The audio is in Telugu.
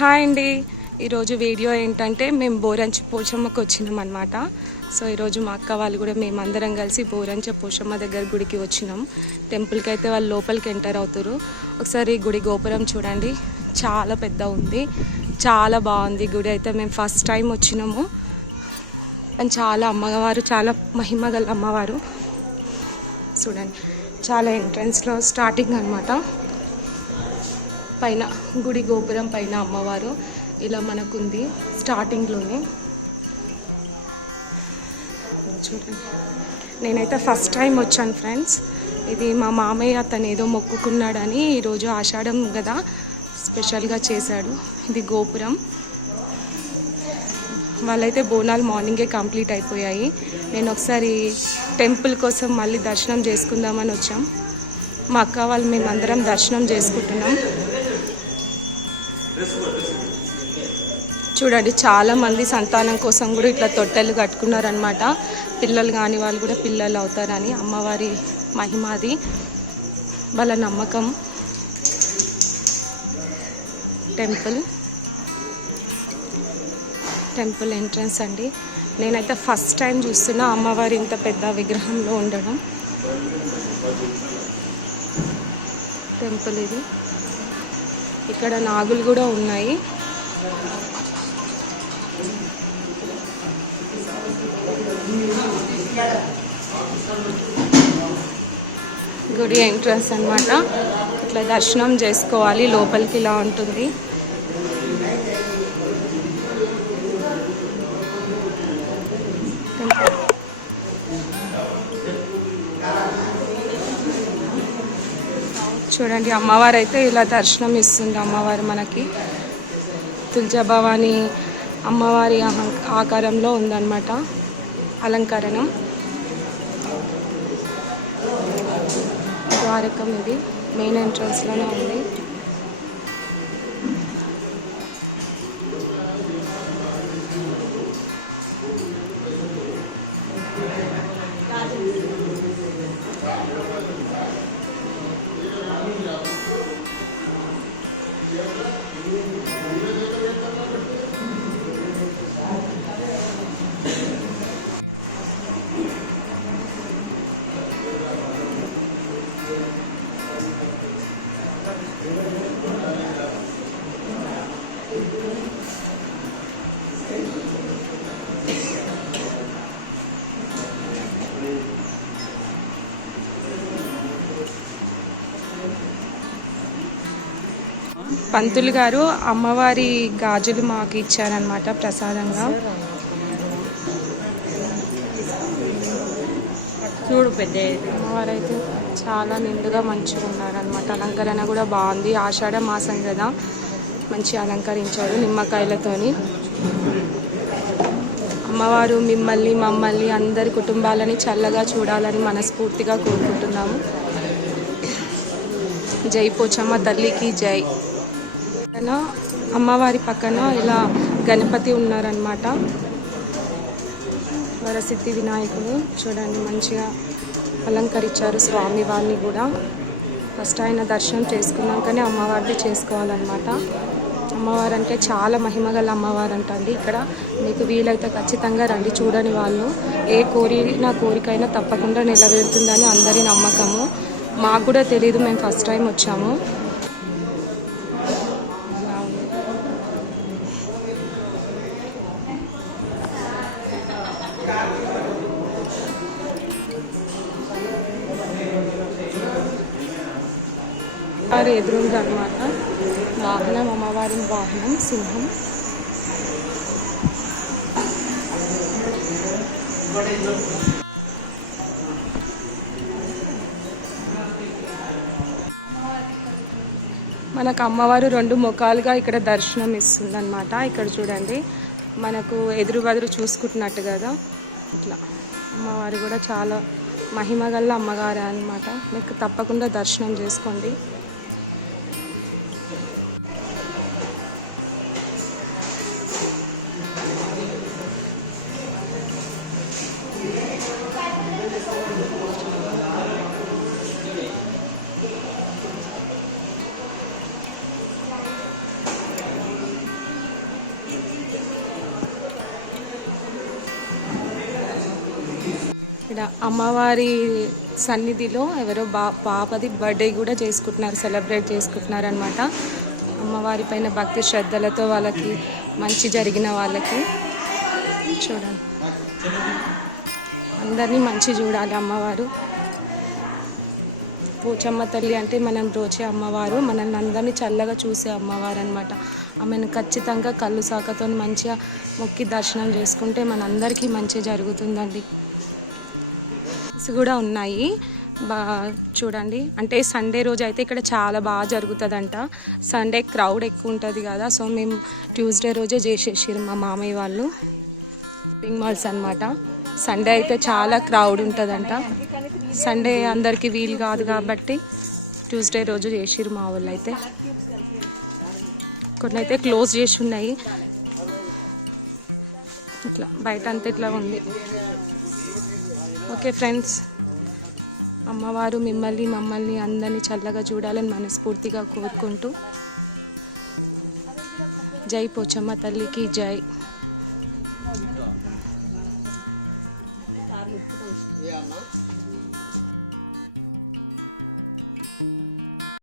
హాయ్ అండి. ఈరోజు వీడియో ఏంటంటే మేము బోరంచి పోచమ్మకు వచ్చినాం అనమాట. సో ఈరోజు మా అక్క వాళ్ళు కూడా మేమందరం కలిసి బోరంచి పోచమ్మ దగ్గర గుడికి వచ్చినాం. టెంపుల్కి అయితే వాళ్ళు లోపలికి ఎంటర్ అవుతారు. ఒకసారి గుడి గోపురం చూడండి, చాలా పెద్ద ఉంది, చాలా బాగుంది గుడి అయితే. మేము ఫస్ట్ టైం వచ్చినాము అండ్ చాలా అమ్మవారు చాలా మహిమ గల అమ్మవారు చూడండి. చాలా ఎంట్రన్స్లో స్టార్టింగ్ అనమాట, పైన గుడి గోపురం పైన అమ్మవారు ఇలా మనకుంది స్టార్టింగ్లోనే చూడండి. నేనైతే ఫస్ట్ టైం వచ్చాను ఫ్రెండ్స్. ఇది మా మామయ్య అతను ఏదో మొక్కుకున్నాడని ఈరోజు ఆషాఢం కదా స్పెషల్గా చేశాడు. ఇది గోపురం. వాళ్ళైతే బోనాలు మార్నింగే కంప్లీట్ అయిపోయాయి. నేను ఒకసారి టెంపుల్ కోసం మళ్ళీ దర్శనం చేసుకుందామని వచ్చాం. మా అక్క వాళ్ళు మేమందరం దర్శనం చేసుకుంటున్నాం. చూడండి, చాలామంది సంతానం కోసం కూడా ఇట్లా తొట్టెలు కట్టుకున్నారనమాట. పిల్లలు కాని వాళ్ళు కూడా పిల్లలు అవుతారని అమ్మవారి మహిమాది, వాళ్ళ నమ్మకం. టెంపుల్ ఎంట్రన్స్ అండి. నేనైతే ఫస్ట్ టైం చూస్తున్నా అమ్మవారి ఇంత పెద్ద విగ్రహంలో ఉండడం. టెంపుల్ ఇది. ఇక్కడ నాగులు కూడా ఉన్నాయి. గుడి ఎంట్రన్స్ అన్నమాట. ఇట్లా దర్శనం చేసుకోవాలి, లోపలికి ఇలా ఉంటుంది. చూడండి, అమ్మవారు అయితే ఇలా దర్శనం ఇస్తుంది. అమ్మవారు మనకి తులజా భవాని అమ్మవారి ఆకారంలో ఉందన్నమాట అలంకరణం. ద్వారకం ఇది మెయిన్ ఎంట్రన్స్లోనే ఉంది. పంతులు గారు అమ్మవారి గాజులు మాకు ఇచ్చారనమాట ప్రసాదంగా. చూడు, పెద్ద అమ్మవారు అయితే చాలా నిండుగా మంచిగా ఉన్నారనమాట. అలంకరణ కూడా బాగుంది. ఆషాఢ మాసం కదా, మంచి అలంకరించారు నిమ్మకాయలతోని. అమ్మవారు మిమ్మల్ని మమ్మల్ని అందరి కుటుంబాలని చల్లగా చూడాలని మనస్ఫూర్తిగా కోరుకుంటున్నాము. జై పోచమ్మ తల్లికి జై. అమ్మవారి పక్కన ఇలా గణపతి ఉన్నారనమాట, వరసిద్ధి వినాయకుడు. చూడండి, మంచిగా అలంకరించారు స్వామి వారిని కూడా. ఫస్ట్ ఆయన దర్శనం చేసుకున్నాం కానీ అమ్మవారిని చేసుకోవాలన్నమాట. అమ్మవారు అంటే చాలా మహిమగల అమ్మవారు అంటండి. ఇక్కడ మీకు వీలైతే ఖచ్చితంగా రండి, చూడని వాళ్ళు. ఏ కోరికైనా తప్పకుండా నెరవేరుతుందని అందరి నమ్మకము. మాకు కూడా తెలియదు, మేము ఫస్ట్ టైం వచ్చాము. వారు ఎదురుంది అనమాట వాహనం, అమ్మవారి వాహనం సింహం. మనకు అమ్మవారు రెండు ముఖాలుగా ఇక్కడ దర్శనం ఇస్తుంది అనమాట. ఇక్కడ చూడండి, మనకు ఎదురు బదురు చూసుకుంటున్నట్టు కదా ఇట్లా. అమ్మవారు కూడా చాలా మహిమగల అమ్మగారు అనమాట. మీకు తప్పకుండా దర్శనం చేసుకోండి. ఇక్కడ అమ్మవారి సన్నిధిలో ఎవరో పాపది బర్త్డే కూడా చేసుకుంటున్నారు, సెలబ్రేట్ చేసుకుంటున్నారు అనమాట. అమ్మవారి పైన భక్తి శ్రద్ధలతో వాళ్ళకి మంచి జరిగిన వాళ్ళకి చూడండి, అందరినీ మంచి చూడాలి అమ్మవారు. పోచమ్మ తల్లి అంటే మనం రోజే అమ్మవారు, మనల్ని అందరినీ చల్లగా చూసే అమ్మవారు అనమాట. ఆమెను ఖచ్చితంగా కళ్ళు సాకతో మంచిగా మొక్కి దర్శనం చేసుకుంటే మనందరికీ మంచి జరుగుతుందండి. కూడా ఉన్నాయి చూడండి. అంటే సండే రోజు అయితే ఇక్కడ చాలా బాగా జరుగుతుందంట. సండే క్రౌడ్ ఎక్కువ ఉంటుంది కదా, సో మేము ట్యూస్డే రోజే చేసేసారు మా మామయ్య వాళ్ళు. షాపింగ్ మాల్స్ అనమాట. సండే అయితే చాలా క్రౌడ్ ఉంటుందంట. సండే అందరికీ వీలు కాదు కాబట్టి ట్యూస్డే రోజు చేసిరు మా వాళ్ళు. అయితే కొన్ని అయితే క్లోజ్ చేసి ఉన్నాయి. ఇట్లా బయట అంతా ఇట్లా ఉంది. ఓకే ఫ్రెండ్స్, అమ్మవారు మమ్మల్ని అందరినీ చల్లగా చూడాలని మనస్ఫూర్తిగా కోరుకుంటూ, జై పోచమ్మ తల్లికి జై.